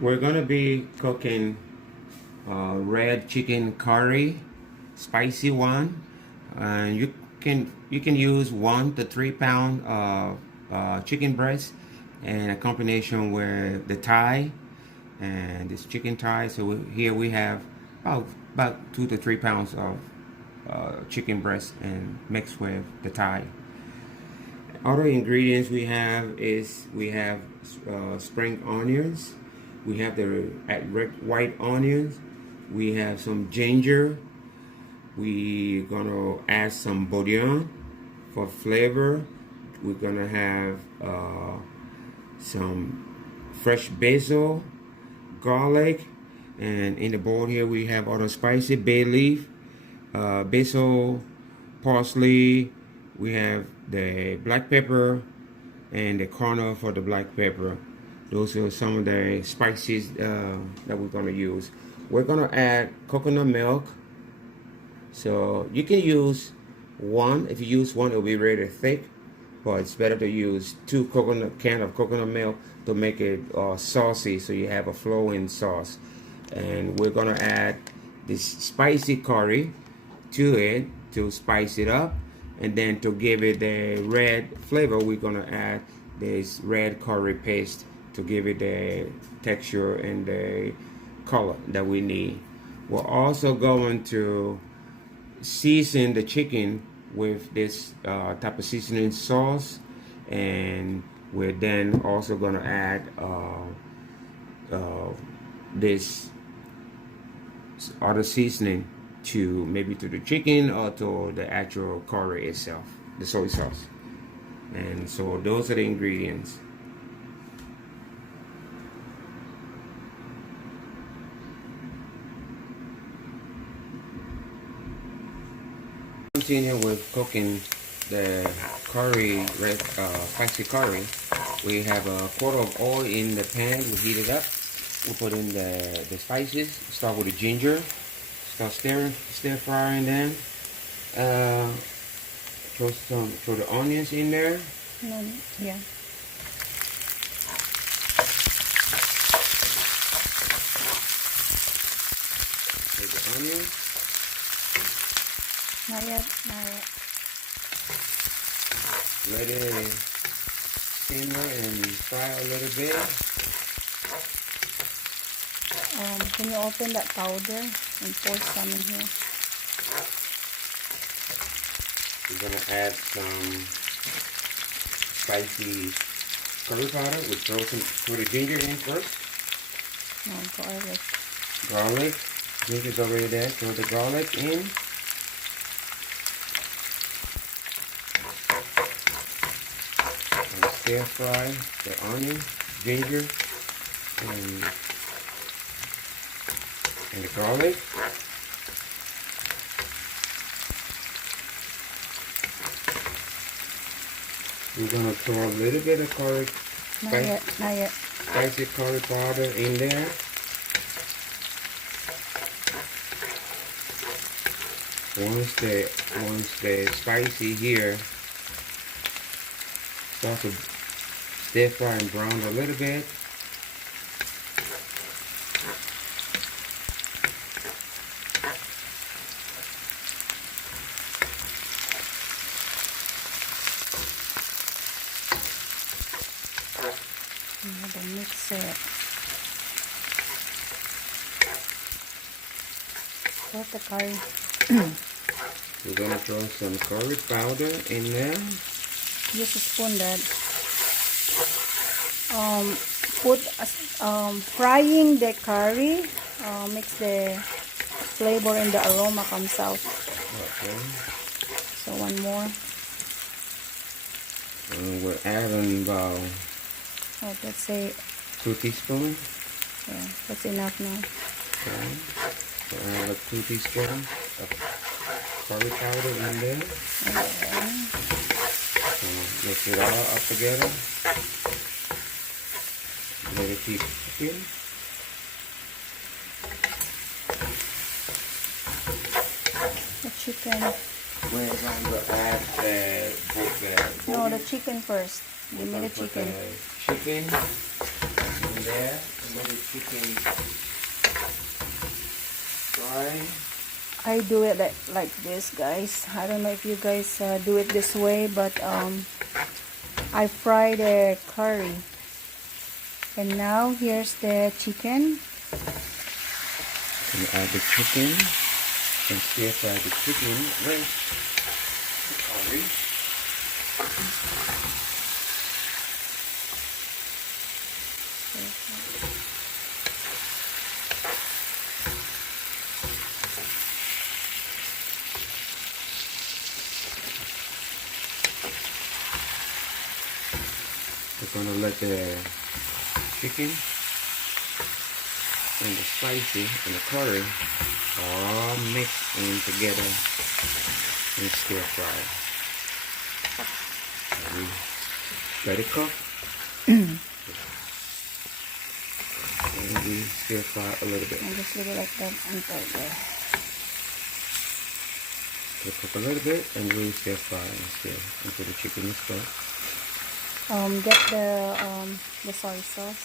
We're gonna be cooking red chicken curry, spicy one, and you can use 1 to 3 pound chicken breast, and a combination with the thigh and this chicken thigh. So here we have about 2 to 3 pounds of chicken breast and mixed with the thigh. Other ingredients we have spring onions. We have the red white onions. We have some ginger. We're gonna add some bouillon for flavor. We're gonna have some fresh basil, garlic, and in the bowl here we have other spicy bay leaf, basil, parsley. We have the black pepper and the kernel for the black pepper. Those are some of the spices that we're gonna use. We're gonna add coconut milk. So you can use one. If you use one, it'll be really thick, but it's better to use 2 cans of coconut milk to make it saucy, so you have a flowing sauce. And we're gonna add this spicy curry to it to spice it up, and then to give it the red flavor, we're gonna add this red curry paste to give it the texture and the color that we need. We're also going to season the chicken with this type of seasoning sauce, and we're then also going to add this other seasoning to maybe to the chicken or to the actual curry itself, the soy sauce. And so those are the ingredients. Continue with cooking the curry, red spicy curry. We have a quart of oil in the pan. We heat it up. We put in the spices. Start with the ginger. Start stir frying them. Throw the onions in there. No, yeah. With the onions. Not yet, not yet. Let it simmer and fry a little bit. Can you open that powder and pour some in here? We're gonna add some spicy curry powder. We throw the ginger in first. No, garlic. Garlic. Ginger's already there. Throw the garlic in. And stir fry the onion, ginger, and the garlic. We're gonna throw a little bit of curry, Not yet. spicy curry powder in there. Once the spicy here starts to stir fry and brown a little bit, Mix it. Put the curry. we're gonna throw some curry powder in there. Just a spoon, Dad. Put frying the curry makes the flavor and the aroma comes out. Okay. So one more. And we're adding about Let's say 2 teaspoons. yeah, that's enough now. Okay. So add 2 teaspoons of curry powder in there. Okay. So mix it all up together. Let it keep cooking. The chicken. We're going to add No, the chicken first. Give me the chicken. Chicken in there. let the chicken fry. I do it like this, guys. I don't know if you guys do it this way, but I fry the curry. And now here's the chicken. And add the chicken and stir fry the chicken with the curry. We're gonna let the chicken and the spicy and the curry all mix in together and stir fry. And we let it cook. And we stir fry a little bit. And just leave it like that until there. We cook a little bit and we stir fry and stir until the chicken is cooked. Get the soy sauce.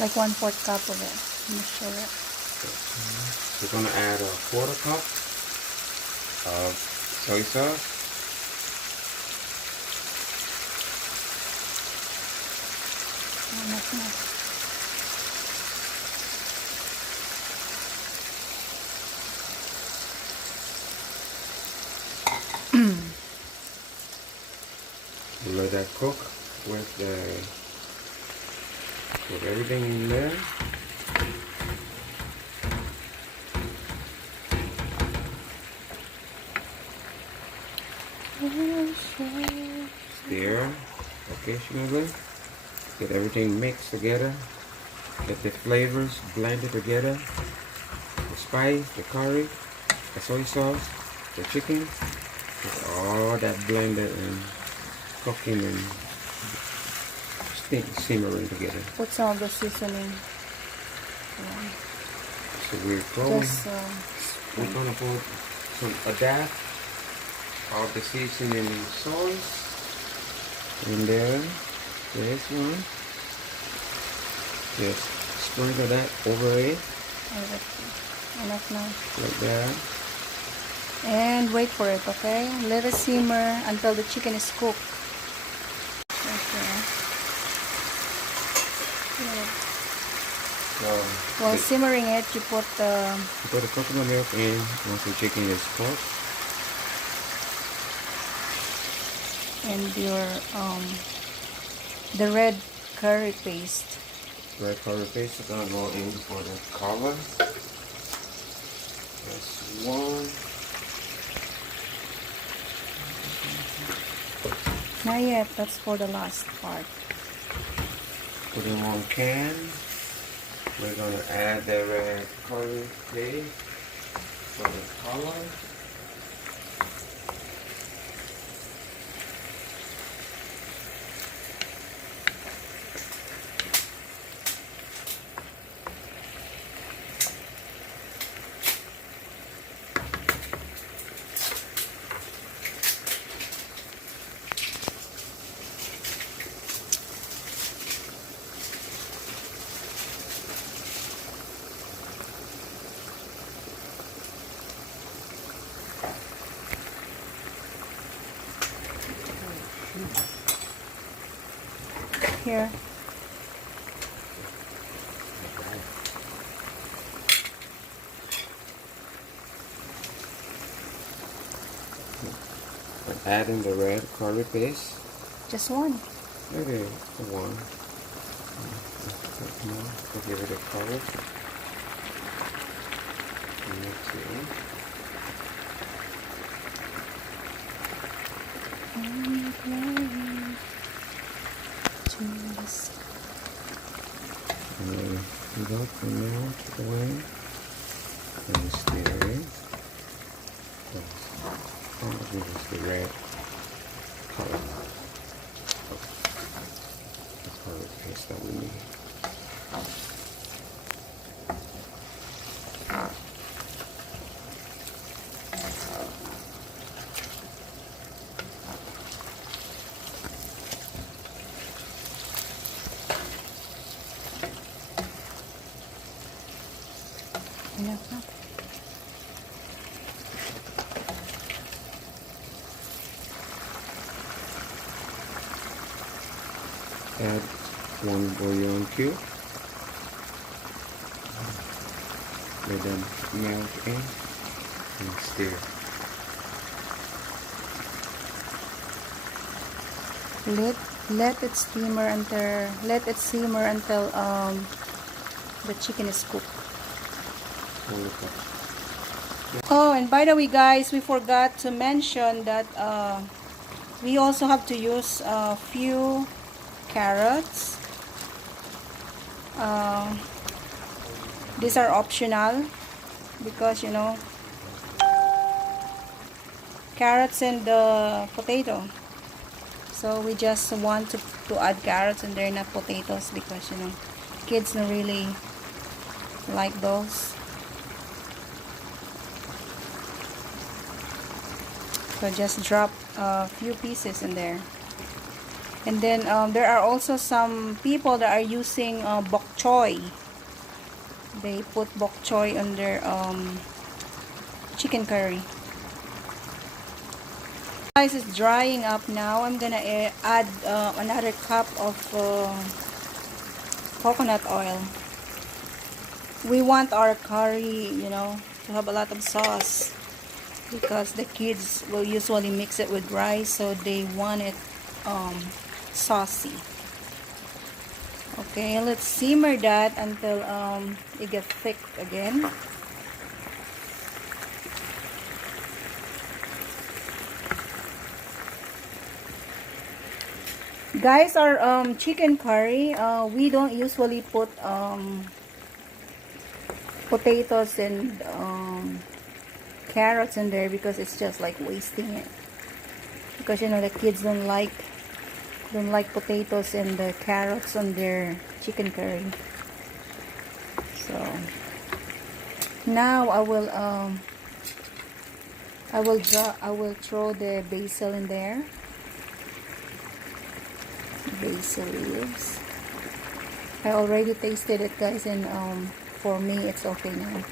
Like 1/4 cup of it. Mixture it. We're gonna add a 1/4 cup of soy sauce. Enough now. Let that cook with everything in there. Stir occasionally. Get everything mixed together. Get the flavors blended together. The spice, the curry, the soy sauce, the chicken. Get all that blended and cooking and simmering together. Put some of the seasoning. So we're going. Just We're gonna put a dab of the seasoning sauce in there. This one. Just sprinkle that over it enough now. like that. And wait for it, okay? Let it simmer until the chicken is cooked. Okay. Yeah. So While simmering it, you put the you put the coconut milk in once the chicken is cooked. and your the red curry paste. Red curry paste is gonna go in for the color. That's one. Not yet. That's for the last part. Put in 1 can. We're gonna add the red curry paste for the color. Here. And adding the red curry paste. Just one. Maybe one. More to give it a color. Mix it in. And then you go from there to the way and stir it. This is the red color. The color paste that we need. Enough na. Add 1 bouillon cube. Let them melt in and stir. Let it simmer until the chicken is cooked. Oh, and by the way, guys, we forgot to mention that we also have to use a few carrots. These are optional because, you know, carrots and the potato. So we just want to add carrots and they're not potatoes because, you know, kids don't really like those. So just drop a few pieces in there. And then there are also some people that are using bok choy. They put bok choy on their chicken curry. Guys, it's drying up now. I'm gonna add another cup of coconut oil. We want our curry, you know, to have a lot of sauce because the kids will usually mix it with rice, so they want it saucy. Okay, let's simmer that until it gets thick again. Guys, our chicken curry, we don't usually put potatoes and carrots in there because it's just like wasting it. Because, you know, the kids don't like potatoes and the carrots on their chicken curry. So now I will throw the basil in there. Basil leaves. I already tasted it, guys, and for me it's okay now.